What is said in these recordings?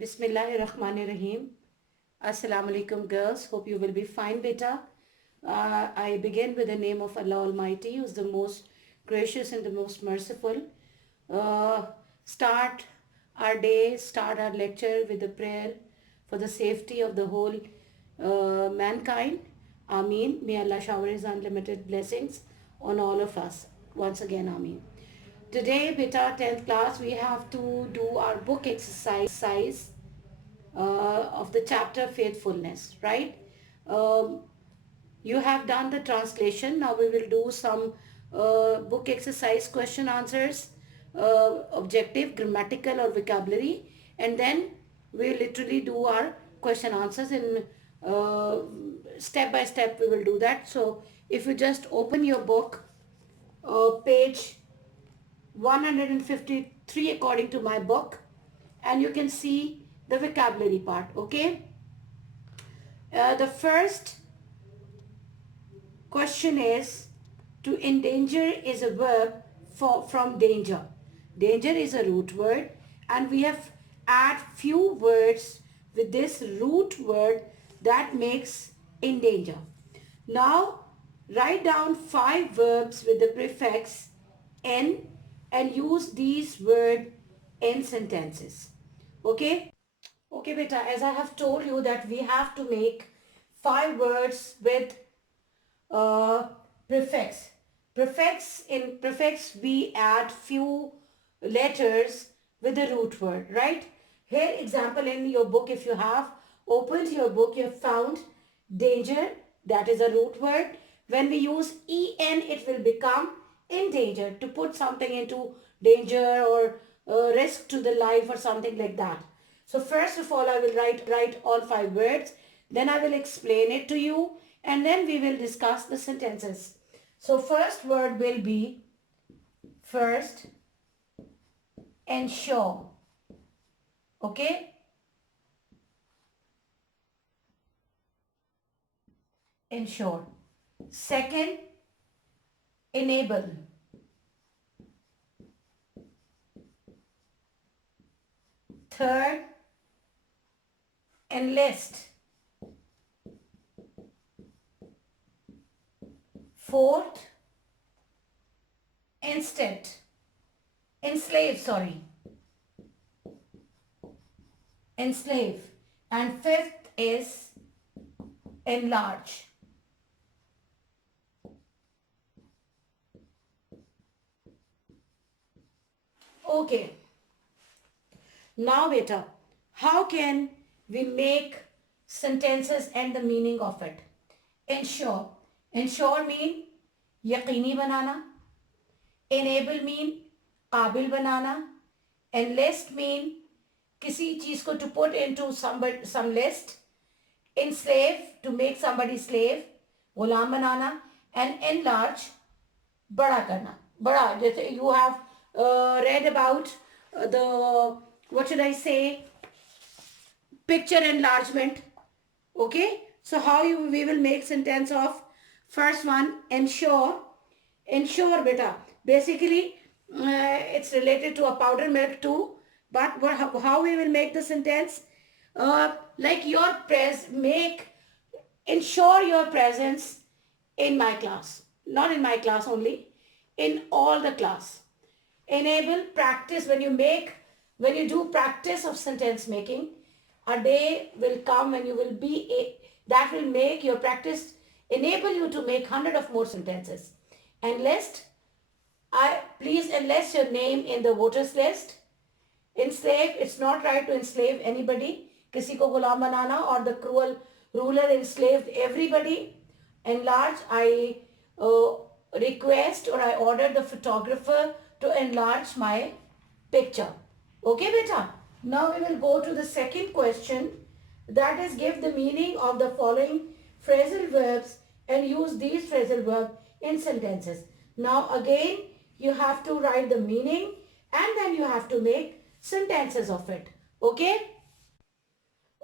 Bismillahirrahmanirrahim. Assalamu alaikum girls. Hope you will be fine, beta. I begin with the name of Allah Almighty, who is the most gracious and the most merciful. Uh, start our day, start our lecture with a prayer for the safety of the whole mankind. Ameen. May Allah shower His unlimited blessings on all of us. Once again, Ameen. Today, beta 10th class, we have to do our book exercise of the chapter Faithfulness, right? Um, you have done the translation. Now we will do some book exercise question answers, objective, grammatical or vocabulary, and then we literally do our question answers in step by step we will do that. So if you just open your book, page 153 according to my book, and you can see the vocabulary part. Okay, the first question is, to endanger is a verb from danger. Danger is a root word, and we have add few words with this root word that makes endanger. Now write down 5 verbs with the prefix n and use these words in sentences. Okay? Okay, beta, as I have told you that we have to make 5 words with prefix. In prefix we add few letters with the root word, right? Here example, in your book, if you have opened your book, you have found danger, that is a root word. When we use en, it will become in danger, to put something into danger or risk to the life or something like that. So first of all, I will write all 5 words, then I will explain it to you, and then we will discuss the sentences. So first word will be, first, ensure. Okay? Ensure. Second, enable. Third, enlist. Fourth, enslave. And fifth is enlarge. Okay. Now beta, how can we make sentences and the meaning of it? Ensure. Ensure mean यकीनी बनाना. Enable mean काबिल बनाना. Enlist mean किसी चीज को to put into some list. Enslave, to make somebody slave, Ghulam banana. And enlarge, बड़ा करना. बड़ा, जैसे you have read about the, what should I say, picture enlargement. Okay, so how we will make sentence of first one, ensure. Ensure beta, basically it's related to a powder milk too, but how we will make the sentence, like ensure your presence in my class, not in my class only, in all the class. Enable, practice. When you do practice of sentence making, a day will come when you will be that will make your practice enable you to make 100 of more sentences. Enlist, please enlist your name in the voters list. Enslave, it's not right to enslave anybody, किसी को गुलाम बनाना, or the cruel ruler enslaved everybody. Enlarge, I request or I order the photographer to enlarge my picture. Okay beta, now we will go to the second question, that is, give the meaning of the following phrasal verbs and use these phrasal verbs in sentences. Now again you have to write the meaning and then you have to make sentences of it. Okay?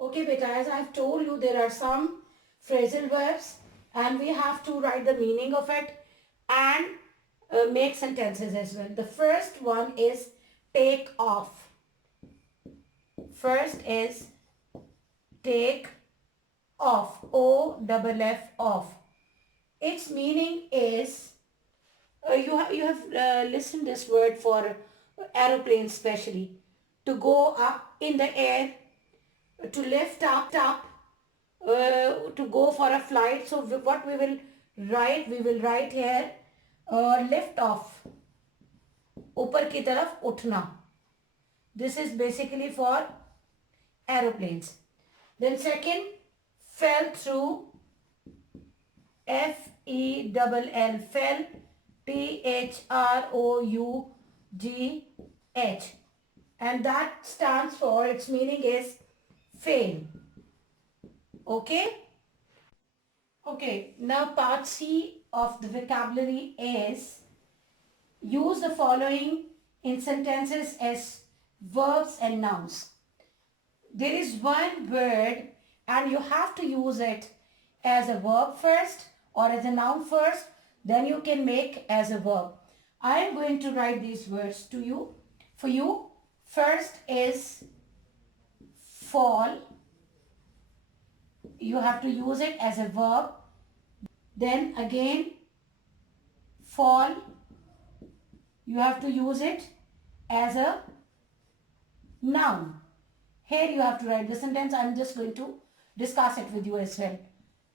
Okay beta, as I have told you, there are some phrasal verbs and we have to write the meaning of it and make sentences as well. The first one is take off. first is take off, O-double-F, off. Its meaning is, you have listened this word for aeroplanes especially, to go up in the air, to lift up, to go for a flight. So what we will write here, lift off, ऊपर की तरफ उठना. This is basically for aeroplanes. Then second, fell through, F-E-L-L, fell, T-H-R-O-U-G-H. And that stands for, its meaning is fail. Okay? Okay, now part C of the vocabulary is, use the following in sentences as verbs and nouns. There is one word and you have to use it as a verb first or as a noun first, then you can make as a verb. I am going to write these words to you, for you. First is fall. You have to use it as a verb. Then again, fall. You have to use it as a noun. Here you have to write the sentence. I'm just going to discuss it with you as well.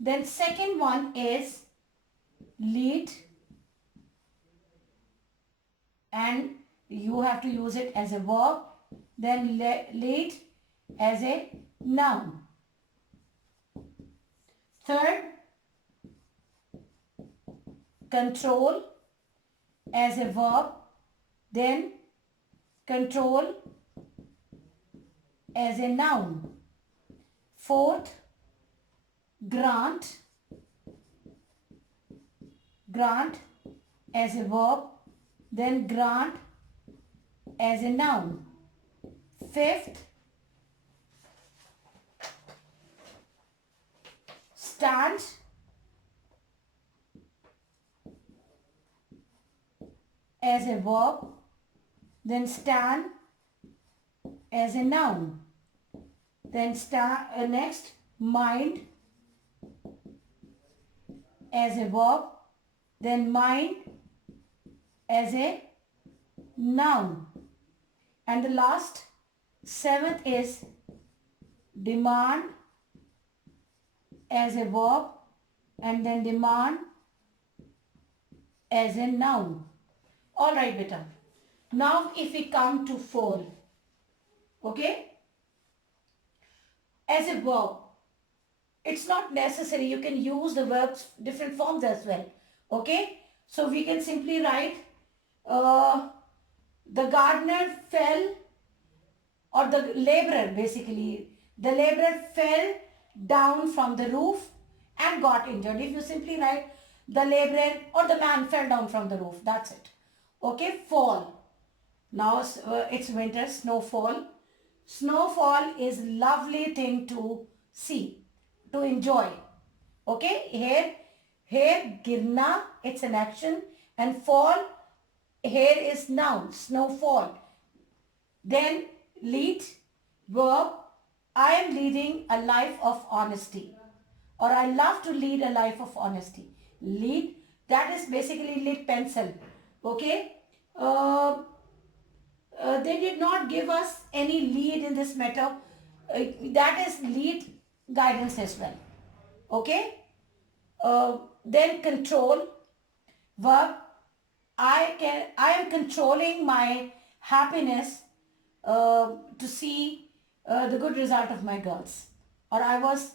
Then second one is lead. And you have to use it as a verb. Then lead as a noun. Third, control as a verb. Then control as a noun. Fourth, grant. Grant as a verb. Then grant as a noun. Fifth, stand as a verb. Then stand as a noun. Then next, mind as a verb. Then mind as a noun. And the last, seventh is demand as a verb. And then demand as a noun. All right, beta. Now if we come to fall, okay? As a verb, it's not necessary. You can use the verbs different forms as well, okay? So we can simply write, the gardener fell, or the laborer basically, the laborer fell down from the roof and got injured. If you simply write the laborer or the man fell down from the roof, that's it. Okay, fall. Now it's winter, snowfall. Snowfall is lovely thing to see, to enjoy. Okay, here girna, it's an action, and fall, here is noun, snowfall. Then lead, verb, I am leading a life of honesty, or I love to lead a life of honesty. Lead, that is basically lead pencil. Okay, they did not give us any lead in this matter. That is lead guidance as well. Okay, then control, verb, I am controlling my happiness to see the good result of my girls, or I was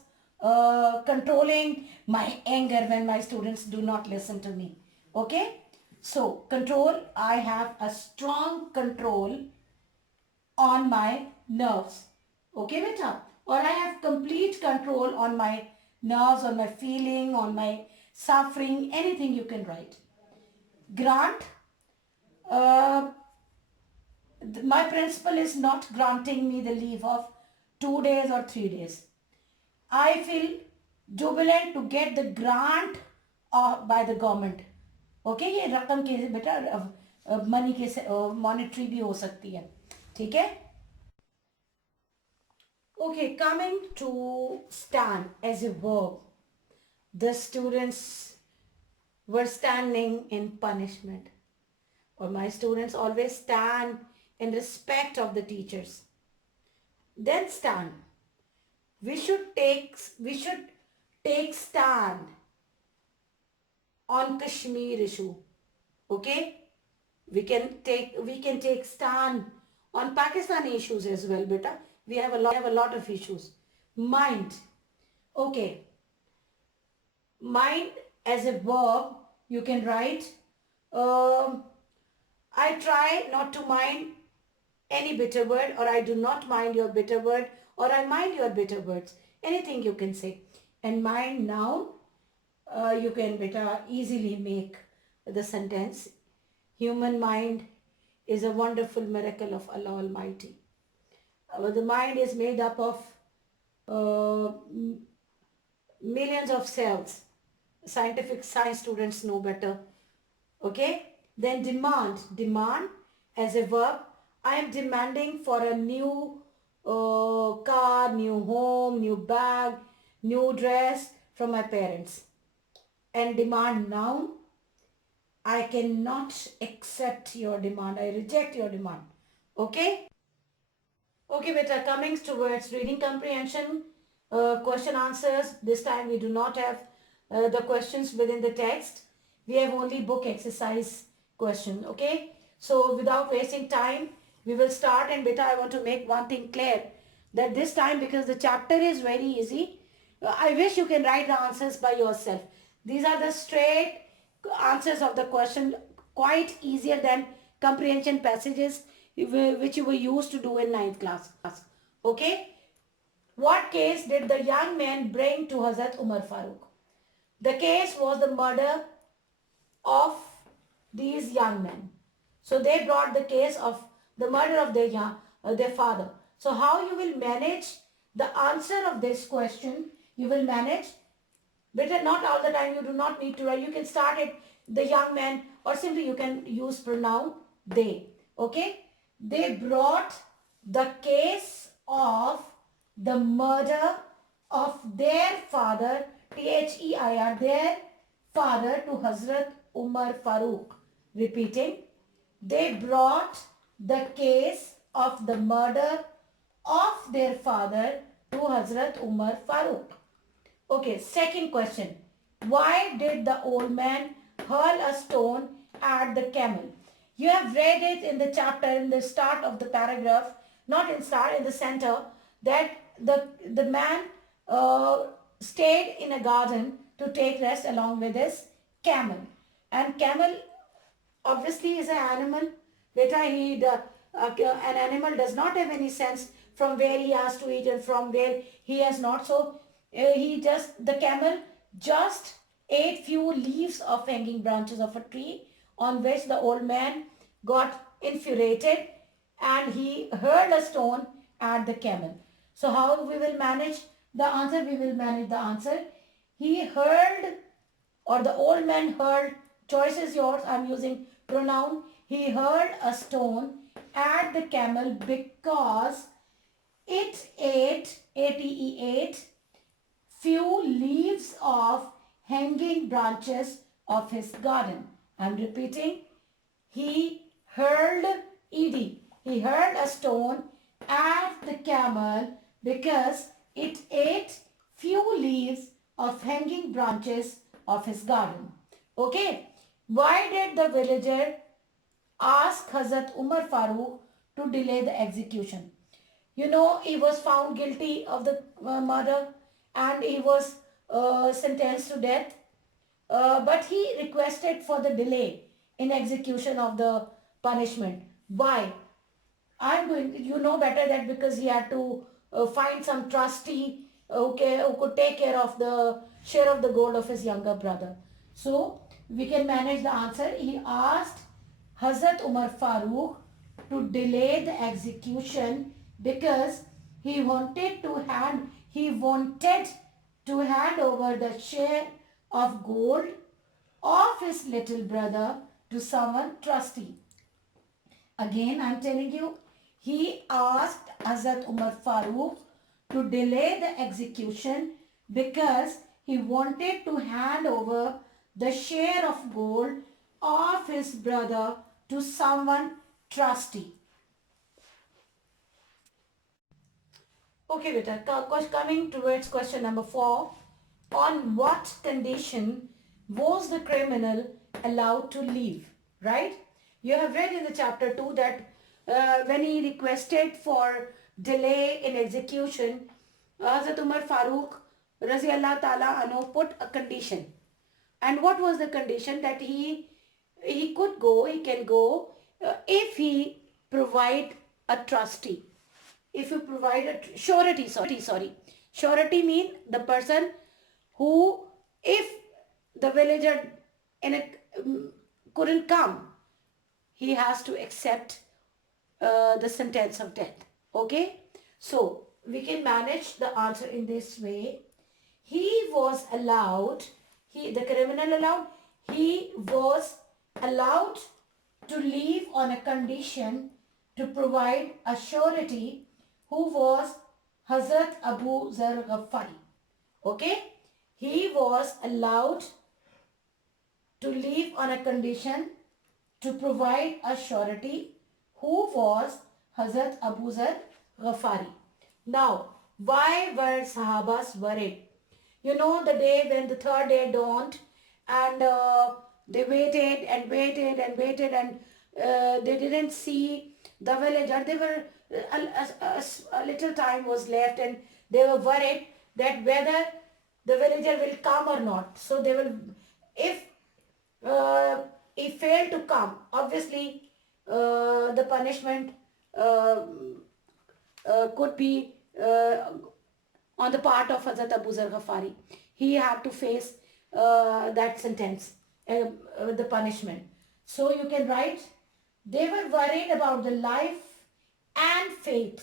controlling my anger when my students do not listen to me. Okay, so control, I have a strong control on my nerves. Okay, beta? Or I have complete control on my nerves, on my feeling, on my suffering, anything you can write. Grant, my principal is not granting me the leave of 2 days or 3 days. I feel jubilant to get the grant by the government. Okay ये रकम के बेटा money के monetary भी हो सकती है. ठीक है. Okay, coming to stand as a verb. The students were standing in punishment. Or my students always stand in respect of the teachers. Then stand. We should take stand on Kashmir issue. Okay? We can take stand on Pakistani issues as well, beta. We have a lot of issues. Mind. Okay. Mind as a verb, you can write. Um, I try not to mind any bitter word, or I do not mind your bitter word, or I mind your bitter words. Anything you can say. And mind noun, you can better easily make the sentence. Human mind is a wonderful miracle of Allah Almighty. The mind is made up of millions of cells. Scientific science students know better. Okay? Then demand. Demand as a verb. I am demanding for a new car, new home, new bag, new dress from my parents. And demand noun. I cannot accept your demand. I reject your demand. Okay? Okay, beta, coming towards reading comprehension, question answers. This time we do not have the questions within the text. We have only book exercise question. Okay? So without wasting time, we will start. And beta, I want to make one thing clear. That this time, because the chapter is very easy, I wish you can write the answers by yourself. These are the straight answers of the question, quite easier than comprehension passages which you were used to do in ninth class. Okay? What case did the young man bring to Hazrat Umar Farooq? The case was the murder of these young men. So they brought the case of the murder of their father. So how you will manage the answer of this question? You will manage, better not all the time, you do not need to write. You can start it, the young man, or simply you can use pronoun they. Okay? They brought the case of the murder of their father, Their, their father, to Hazrat Umar Farooq. Repeating, they brought the case of the murder of their father to Hazrat Umar Farooq. Okay, second question. Why did the old man hurl a stone at the camel? You have read it in the chapter, in the start of the paragraph, not in start, in the center, that the man stayed in a garden to take rest along with his camel. And camel obviously is an animal. Beta, an animal does not have any sense from where he has to eat and from where he has not. So the camel just ate few leaves of hanging branches of a tree, on which the old man got infuriated and he hurled a stone at the camel. So how we will manage the answer? We will manage the answer. He hurled, or the old man hurled, choice is yours, I'm using pronoun. He hurled a stone at the camel because it ate, ate, few leaves of hanging branches of his garden. I'm repeating. He hurled, he hurled a stone at the camel because it ate few leaves of hanging branches of his garden. Okay. Why did the villager ask Hazrat Umar Farooq to delay the execution? You know, he was found guilty of the murder and he was sentenced to death. But he requested for the delay in execution of the punishment. Why? You know better that because he had to find some trustee, okay, who could take care of the share of the gold of his younger brother. So we can manage the answer. He asked Hazrat Umar Farooq to delay the execution because he wanted to hand over the share of gold of his little brother to someone trusty. Again, I'm telling you, he asked Hazrat Umar Farooq to delay the execution because he wanted to hand over the share of gold of his brother to someone trusty. Okay, beta, coming towards question number 4. On what condition was the criminal allowed to leave? Right? You have read in the chapter 2 that when he requested for delay in execution, Hazrat Umar Farooq Razi Allah Ta'ala Anhu put a condition. And what was the condition? That he can go if he provide a trustee. If you provide a sorry. Surety mean the person who, if the villager in a, couldn't come, he has to accept the sentence of death. Okay? So, we can manage the answer in this way. He was allowed, the criminal allowed, he was allowed to leave on a condition to provide a surety who was Hazrat Abu Zar Ghaffari. Okay? He was allowed to leave on a condition to provide a surety who was Hazrat Abu Zar Ghaffari. Now, why were Sahabas worried? You know, the day when the third day dawned and they waited and waited and waited and they didn't see the villager. They were, a little time was left and they were worried that whether the villager will come or not. So they will, if he failed to come, obviously the punishment could be on the part of Hazrat Abu Zar Ghafari. He had to face that sentence, the punishment. So you can write, they were worried about the life and fate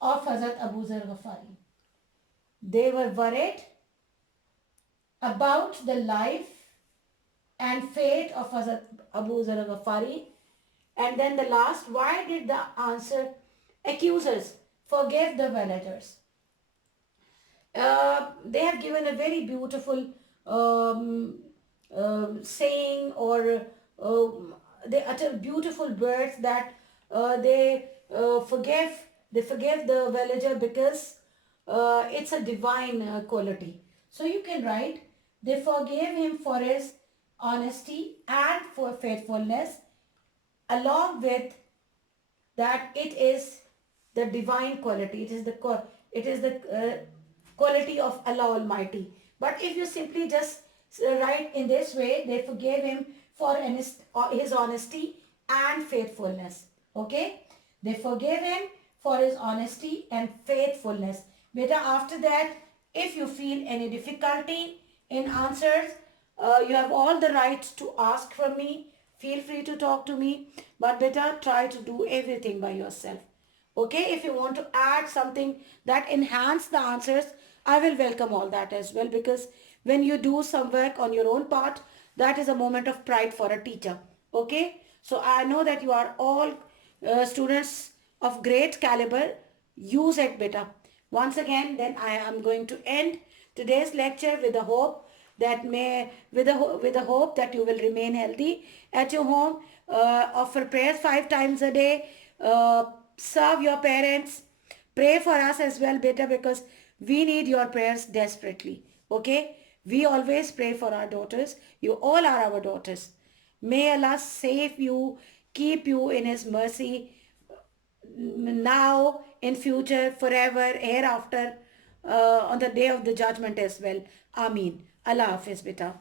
of Hazrat Abu Zar Ghafari. They were worried about the life and fate of Hazrat Abu Zar Ghafari. And then the last, why did the accusers forgive the villagers? They have given a very beautiful saying, or they utter beautiful words that they forgive the villager because it's a divine quality. So you can write, they forgave him for his honesty and for faithfulness, along with that it is the divine quality. It is the quality of Allah Almighty. But if you simply just write in this way, they forgave him for his honesty and faithfulness. Okay? They forgave him for his honesty and faithfulness. Beta, after that, if you feel any difficulty in answers, you have all the right to ask from me. Feel free to talk to me. But beta, try to do everything by yourself. Okay? If you want to add something that enhance the answers, I will welcome all that as well, because when you do some work on your own part, that is a moment of pride for a teacher. Okay? So I know that you are all students of great caliber. Use it, beta. Once again, then I am going to end today's lecture with the hope that with the hope that you will remain healthy at your home. Offer prayers 5 times a day. Serve your parents. Pray for us as well, beta, because we need your prayers desperately. Okay? We always pray for our daughters. You all are our daughters. May Allah save you, keep you in His mercy, now, in future, forever, hereafter, on the day of the judgment as well. Ameen. Allah Hafiz, beta.